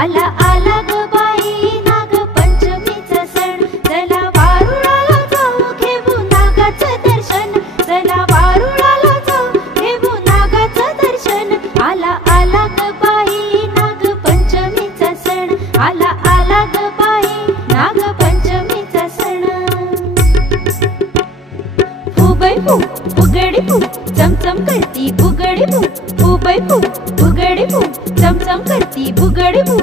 आला आला ग बाई नागपंचमीचा सण, चला वारुळाला जाऊ घेऊ नागाचं दर्शन, चला वारुळाला जाऊ घेऊ नागाचं दर्शन. आला आला ग बाई नागपंचमीचा सण, आला आला ग बाई नागपंचमीचा सण. फुगडी फू फुगडी फू चमचम करती फुगडी फू, फुगडी फू फुगडी फू चमचम करती फुगडी फू.